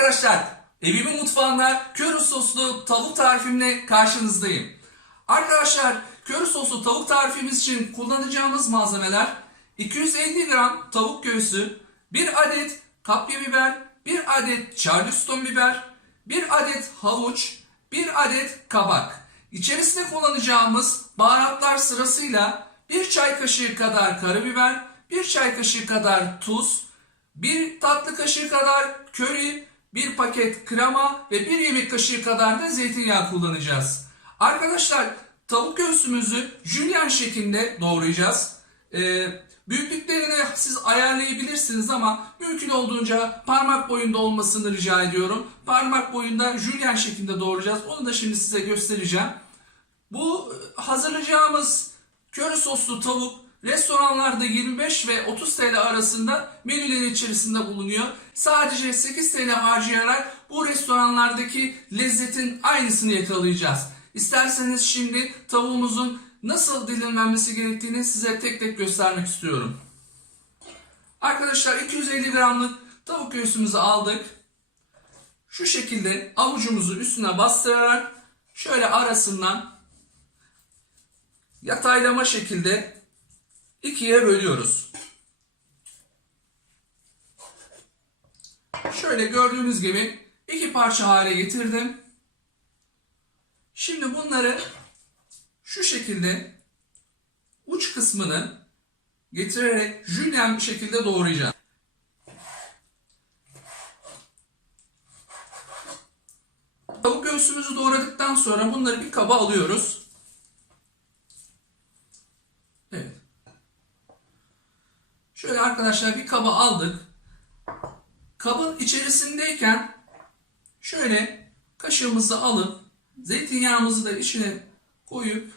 Arkadaşlar evimin mutfağında köri soslu tavuk tarifimle karşınızdayım. Arkadaşlar köri soslu tavuk tarifimiz için kullanacağımız malzemeler 250 gram tavuk göğsü, 1 adet kapya biber, 1 adet charleston biber, 1 adet havuç, 1 adet kabak. İçerisinde kullanacağımız baharatlar sırasıyla 1 çay kaşığı kadar karabiber, 1 çay kaşığı kadar tuz, 1 tatlı kaşığı kadar köri, 1 paket krema ve 1 yemek kaşığı kadar da zeytinyağı kullanacağız. Arkadaşlar tavuk göğsümüzü jülyen şeklinde doğrayacağız. Ee, büyüklüklerini siz ayarlayabilirsiniz ama mümkün olduğunca parmak boyunda olmasını rica ediyorum. Parmak boyunda jülyen şeklinde doğrayacağız. Onu da şimdi size göstereceğim. Bu e, hazırlayacağımız köri soslu tavuk restoranlarda 25 ve 30 TL arasında menülerin içerisinde bulunuyor. Sadece 8 TL harcayarak bu restoranlardaki lezzetin aynısını yakalayacağız. İsterseniz şimdi tavuğumuzun nasıl dilimlenmesi gerektiğini size tek tek göstermek istiyorum. Arkadaşlar 250 gramlık tavuk göğsümüzü aldık. Şu şekilde avucumuzu üstüne bastırarak şöyle arasından yataylama şekilde ikiye bölüyoruz. Şöyle gördüğünüz gibi iki parça hale getirdim. Şimdi bunları şu şekilde uç kısmını getirerek jülyen bir şekilde doğrayacağım. Tavuk göğsümüzü doğradıktan sonra bunları bir kaba alıyoruz. Evet. Şöyle arkadaşlar bir kaba aldık. Kabın içerisindeyken şöyle kaşığımızı alıp zeytinyağımızı da içine koyup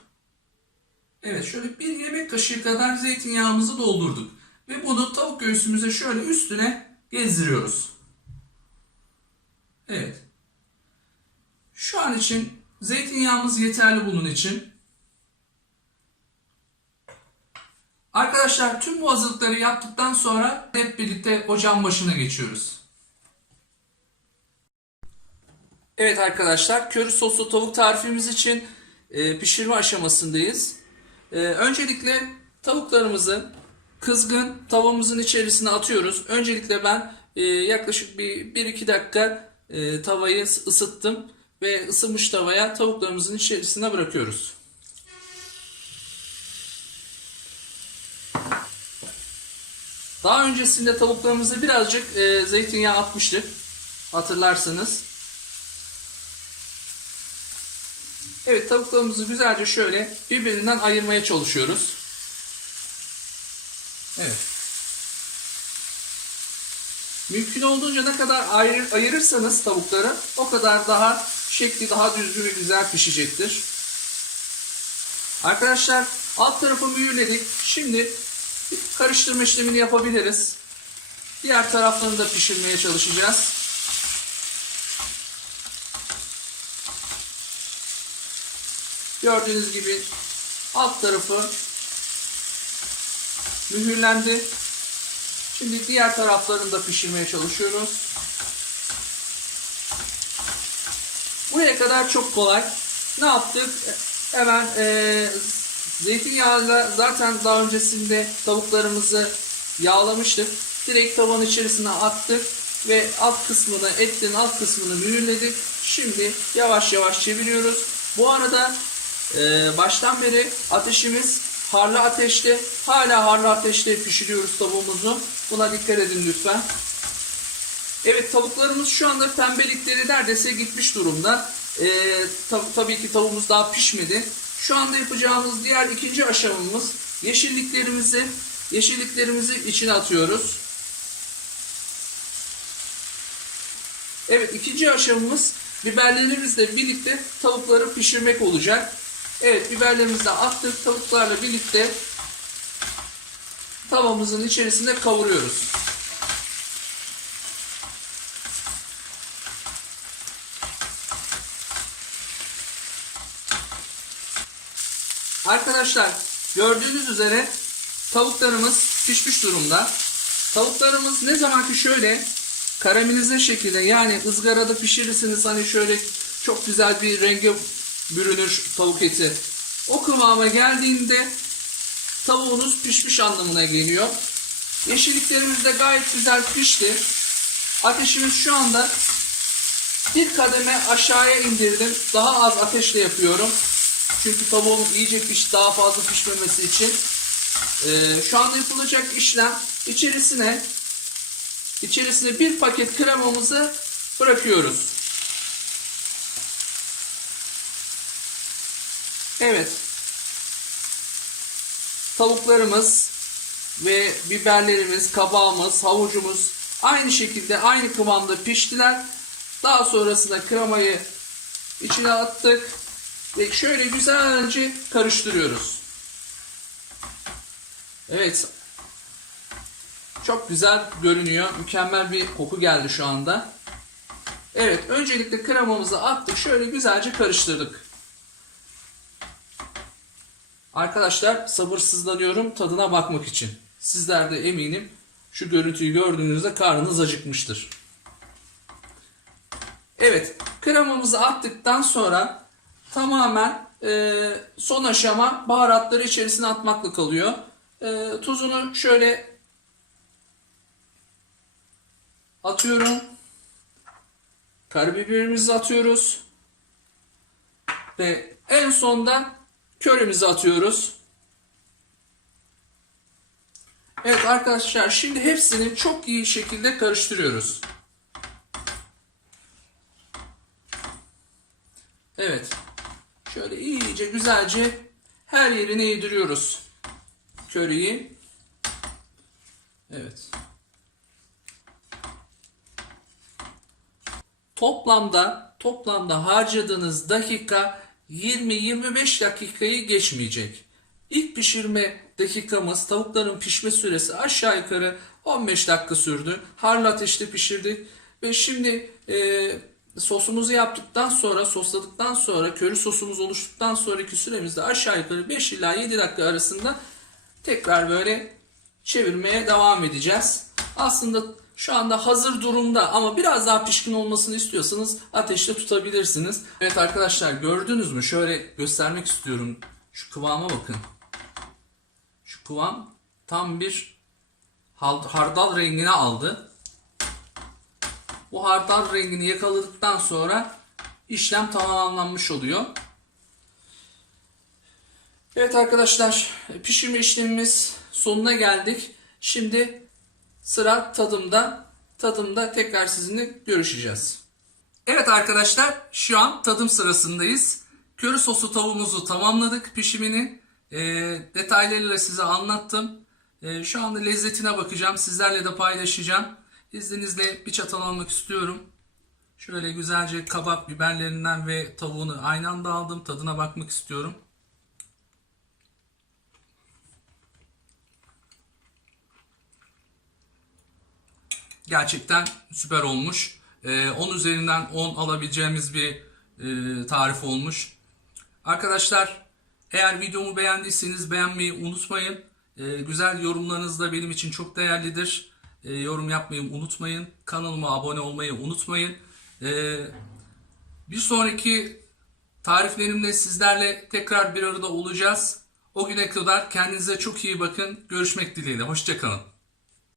evet şöyle bir yemek kaşığı kadar zeytinyağımızı doldurduk. Ve bunu tavuk göğsümüze şöyle üstüne gezdiriyoruz. Evet. Şu an için zeytinyağımız yeterli bunun için. Arkadaşlar tüm bu hazırlıkları yaptıktan sonra hep birlikte ocağın başına geçiyoruz. Evet arkadaşlar köri soslu tavuk tarifimiz için e, pişirme aşamasındayız. E, öncelikle tavuklarımızı kızgın tavamızın içerisine atıyoruz. Öncelikle ben e, yaklaşık bir 1-2 dakika tavayı ısıttım ve ısınmış tavaya tavuklarımızın içerisine bırakıyoruz. Daha öncesinde tavuklarımıza birazcık e, zeytinyağı atmıştık. Hatırlarsanız. Evet tavuklarımızı güzelce şöyle birbirinden ayırmaya çalışıyoruz. Evet. Mümkün olduğunca ne kadar ayır, ayırırsanız tavukları o kadar daha şekli daha düzgün ve güzel pişecektir. Arkadaşlar alt tarafı mühürledik. Şimdi karıştırma işlemini yapabiliriz. Diğer taraflarını da pişirmeye çalışacağız. Gördüğünüz gibi alt tarafı mühürlendi. Şimdi diğer taraflarını da pişirmeye çalışıyoruz. Buraya kadar çok kolay. Ne yaptık? Hemen e, zeytinyağıyla zaten daha öncesinde tavuklarımızı yağlamıştık. Direkt tavanın içerisine attık ve alt kısmını, etin alt kısmını mühürledik. Şimdi yavaş yavaş çeviriyoruz. Bu arada e, baştan beri ateşimiz harlı ateşte. Hala harlı ateşte pişiriyoruz tavuğumuzu. Buna dikkat edin lütfen. Evet tavuklarımız şu anda pembelikleri neredeyse gitmiş durumda. Ee, tab tabii ki tavuğumuz daha pişmedi. Şu anda yapacağımız diğer ikinci aşamamız yeşilliklerimizi yeşilliklerimizi içine atıyoruz. Evet ikinci aşamamız biberlerimizle birlikte tavukları pişirmek olacak. Evet biberlerimizi de attık tavuklarla birlikte tavamızın içerisinde kavuruyoruz. Arkadaşlar gördüğünüz üzere tavuklarımız pişmiş durumda. Tavuklarımız ne zaman ki şöyle karamelize şekilde yani ızgarada pişirirsiniz hani şöyle çok güzel bir renge bürünür tavuk eti. O kıvama geldiğinde tavuğunuz pişmiş anlamına geliyor. Yeşilliklerimiz de gayet güzel pişti. Ateşimiz şu anda bir kademe aşağıya indirdim. Daha az ateşle yapıyorum. Çünkü tavuğun iyice piş, daha fazla pişmemesi için. Ee, şu anda yapılacak işlem içerisine içerisine bir paket kremamızı bırakıyoruz. Evet. Tavuklarımız ve biberlerimiz, kabağımız, havucumuz aynı şekilde aynı kıvamda piştiler. Daha sonrasında kremayı içine attık ve şöyle güzelce karıştırıyoruz. Evet. Çok güzel görünüyor. Mükemmel bir koku geldi şu anda. Evet, öncelikle kremamızı attık. Şöyle güzelce karıştırdık. Arkadaşlar sabırsızlanıyorum tadına bakmak için. Sizler de eminim şu görüntüyü gördüğünüzde karnınız acıkmıştır. Evet, kremamızı attıktan sonra tamamen e, son aşama baharatları içerisine atmakla kalıyor. E, tuzunu şöyle atıyorum. Karabiberimizi atıyoruz. Ve en sonda köremizi atıyoruz. Evet arkadaşlar şimdi hepsini çok iyi şekilde karıştırıyoruz. Evet. Şöyle iyice güzelce her yerine yediriyoruz. Köriyi. Evet. Toplamda toplamda harcadığınız dakika 20-25 dakikayı geçmeyecek. İlk pişirme dakikamız tavukların pişme süresi aşağı yukarı 15 dakika sürdü. Harlı ateşte pişirdik ve şimdi e, sosumuzu yaptıktan sonra sosladıktan sonra köri sosumuz oluştuktan sonraki süremizde aşağı yukarı 5 ila 7 dakika arasında tekrar böyle çevirmeye devam edeceğiz. Aslında şu anda hazır durumda ama biraz daha pişkin olmasını istiyorsanız ateşte tutabilirsiniz. Evet arkadaşlar gördünüz mü? Şöyle göstermek istiyorum. Şu kıvama bakın. Şu kıvam tam bir hardal rengine aldı. Bu hardal rengini yakaladıktan sonra işlem tamamlanmış oluyor. Evet arkadaşlar pişirme işlemimiz sonuna geldik. Şimdi sıra tadımda. Tadımda tekrar sizinle görüşeceğiz. Evet arkadaşlar şu an tadım sırasındayız. Köri soslu tavuğumuzu tamamladık pişimini. E, detaylarıyla size anlattım. E, şu anda lezzetine bakacağım. Sizlerle de paylaşacağım. İzninizle bir çatal almak istiyorum. Şöyle güzelce kabak biberlerinden ve tavuğunu aynı anda aldım. Tadına bakmak istiyorum. Gerçekten süper olmuş. Ee, 10 üzerinden 10 alabileceğimiz bir e, tarif olmuş. Arkadaşlar eğer videomu beğendiyseniz beğenmeyi unutmayın. Ee, güzel yorumlarınız da benim için çok değerlidir. Ee, yorum yapmayı unutmayın. Kanalıma abone olmayı unutmayın. Ee, bir sonraki tariflerimle sizlerle tekrar bir arada olacağız. O güne kadar kendinize çok iyi bakın. Görüşmek dileğiyle. Hoşçakalın.